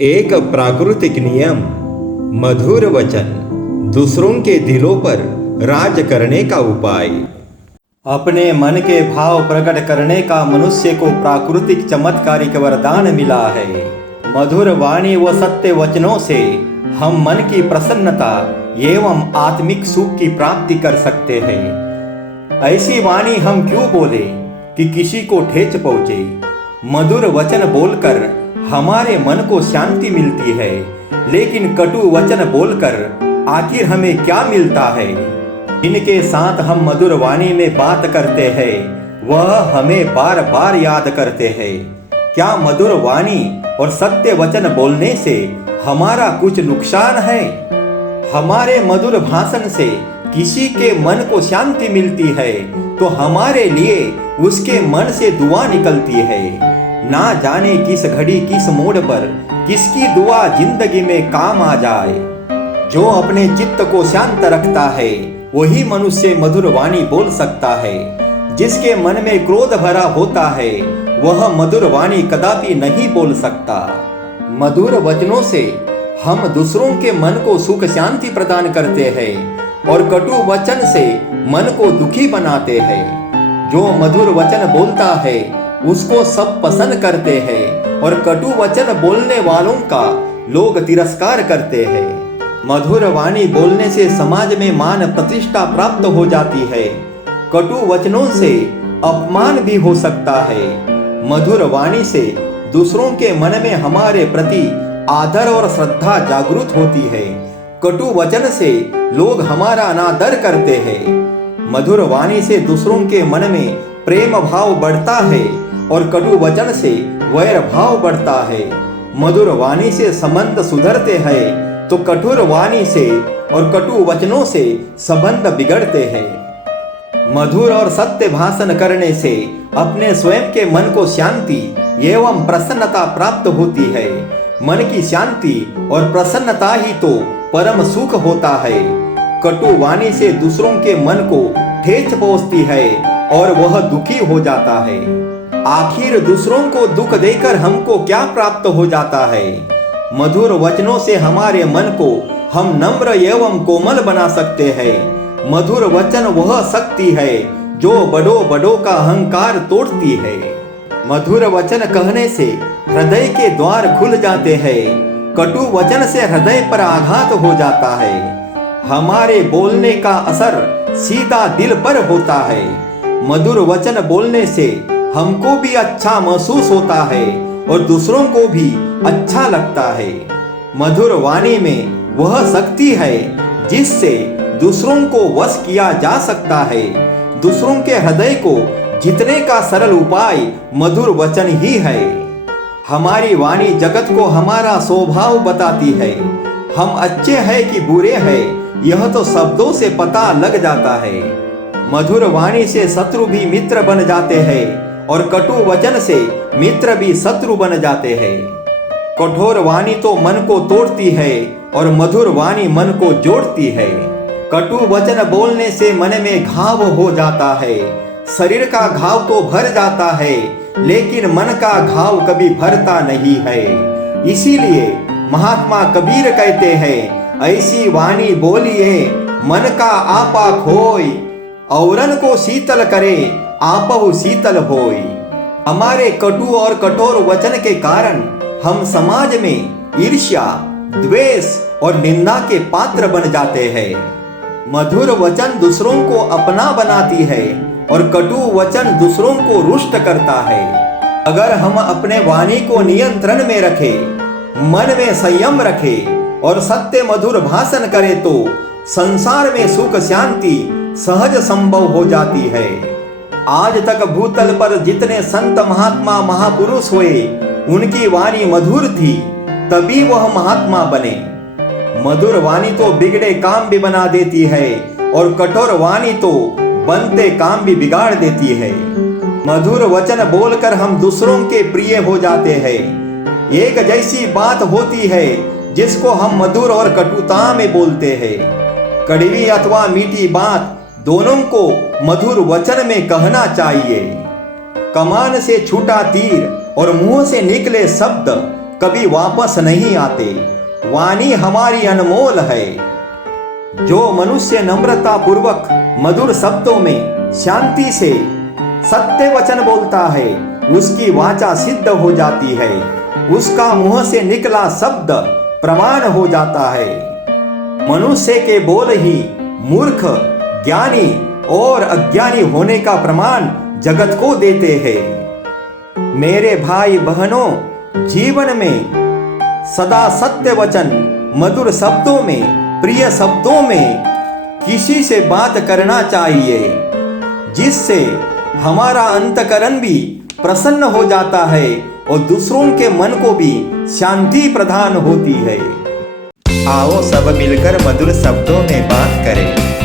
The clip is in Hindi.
एक प्राकृतिक नियम, मधुर वचन, दूसरों के दिलों पर राज करने का उपाय। अपने मन के भाव प्रकट करने का मनुष्य को प्राकृतिक चमत्कारिक वरदान मिला है। मधुर वाणी व सत्य वचनों से हम मन की प्रसन्नता एवं आत्मिक सुख की प्राप्ति कर सकते हैं। ऐसी वाणी हम क्यों बोले कि किसी को ठेच पहुंचे। मधुर वचन बोलकर हमारे मन को शांति मिलती है, लेकिन कटु वचन बोलकर आखिर हमें क्या मिलता है। इनके साथ हम मधुर वाणी में बात करते हैं, वह हमें बार बार याद करते हैं। क्या मधुर वाणी और सत्य वचन बोलने से हमारा कुछ नुकसान है? हमारे मधुर भाषण से किसी के मन को शांति मिलती है तो हमारे लिए उसके मन से दुआ निकलती है। ना जाने किस घड़ी किस मोड़ पर किसकी दुआ जिंदगी में काम आ जाए। जो अपने चित्त को शांत रखता है वही मनुष्य मधुर वाणी बोल सकता है। जिसके मन में क्रोध भरा होता है वह मधुर वाणी कदापि नहीं बोल सकता। मधुर वचनों से हम दूसरों के मन को सुख शांति प्रदान करते हैं और कटु वचन से मन को दुखी बनाते हैं। जो मधुर वचन बोलता है उसको सब पसंद करते हैं और कटु वचन बोलने वालों का लोग तिरस्कार करते हैं। मधुर वाणी बोलने से समाज में मान प्रतिष्ठा प्राप्त हो जाती है। कटु वचनों से अपमान भी हो सकता है। मधुर वाणी से दूसरों के मन में हमारे प्रति आदर और श्रद्धा जागृत होती है। कटु वचन से लोग हमारा अनादर करते हैं। मधुर वाणी से दूसरों के मन में प्रेम भाव बढ़ता है और कटु वचन से वैर भाव बढ़ता है। मधुर वाणी से संबंध सुधरते हैं तो कठोर वाणी से और कटु वचनों से संबंध बिगड़ते हैं। मधुर और सत्य भाषण करने से अपने स्वयं के मन को शांति एवं प्रसन्नता प्राप्त होती है। मन की शांति और प्रसन्नता ही तो परम सुख होता है। कटु वाणी से दूसरों के मन को ठेस पहुंचती है और वह दुखी हो जाता है। आखिर दूसरों को दुख देकर हमको क्या प्राप्त हो जाता है? मधुर वचनों से हमारे मन को हम नम्र एवं कोमल बना सकते हैं। मधुर वचन वह शक्ति है जो बड़ों बड़ों का अहंकार तोड़ती है। मधुर वचन कहने से हृदय के द्वार खुल जाते हैं। कटु वचन से हृदय पर आघात हो जाता है। हमारे बोलने का असर सीधा दिल पर होता है। मधुर वचन बोलने से हमको भी अच्छा महसूस होता है और दूसरों को भी अच्छा लगता है। मधुर वाणी में वह शक्ति है जिससे दूसरों को वश किया जा सकता है। दूसरों के हृदय को जीतने का सरल उपाय मधुर वचन ही है। हमारी वाणी जगत को हमारा स्वभाव बताती है। हम अच्छे हैं कि बुरे हैं यह तो शब्दों से पता लग जाता है। मधुर वाणी से शत्रु भी मित्र बन जाते हैं और कटु वचन से मित्र भी शत्रु बन जाते हैं। कठोर वाणी तो मन को तोड़ती है और मधुर वाणी मन को जोड़ती है। कटु वचन बोलने से मन में घाव हो जाता है। शरीर का घाव तो भर जाता है लेकिन मन का घाव कभी भरता नहीं है। इसीलिए महात्मा कबीर कहते हैं, ऐसी वाणी बोलिए मन का आपा खोई, औरन को शीतल करे आपहु शीतल होई। हमारे कटु और कठोर वचन के कारण हम समाज में ईर्ष्या, द्वेष और निंदा के पात्र बन जाते हैं। मधुर वचन दूसरों को अपना बनाती है और कटु वचन दूसरों को रुष्ट करता है। अगर हम अपने वाणी को नियंत्रण में रखें, मन में संयम रखें और सत्य मधुर भाषण करें तो संसार में सुख शांति सहज संभव हो जाती है। आज तक भूतल पर जितने संत महात्मा महापुरुष हुए उनकी वाणी मधुर थी, तभी वह महात्मा बने। मधुर वाणी तो बिगड़े काम भी बना देती है और कठोर वाणी तो बनते काम भी बिगाड़ देती है। मधुर वचन बोलकर हम दूसरों के प्रिय हो जाते हैं। एक जैसी बात होती है जिसको हम मधुर और कटुता में बोलते हैं। कड़वी अथवा मीठी बात दोनों को मधुर वचन में कहना चाहिए। कमान से छूटा तीर और मुंह से निकले शब्द कभी वापस नहीं आते। वाणी हमारी अनमोल है। जो मनुष्य नम्रता पूर्वक मधुर शब्दों में शांति से सत्य वचन बोलता है, उसकी वाचा सिद्ध हो जाती है। उसका मुंह से निकला शब्द प्रमाण हो जाता है। मनुष्य के बोल ही मूर्ख, ज्ञानी और अज्ञानी होने का प्रमाण जगत को देते हैं। मेरे भाई बहनों, जीवन में सदा सत्य वचन, मधुर शब्दों में, प्रिय शब्दों में किसी से बात करना चाहिए, जिससे हमारा अंतकरण भी प्रसन्न हो जाता है और दूसरों के मन को भी शांति प्रदान होती है। आओ सब मिलकर मधुर शब्दों में बात करें।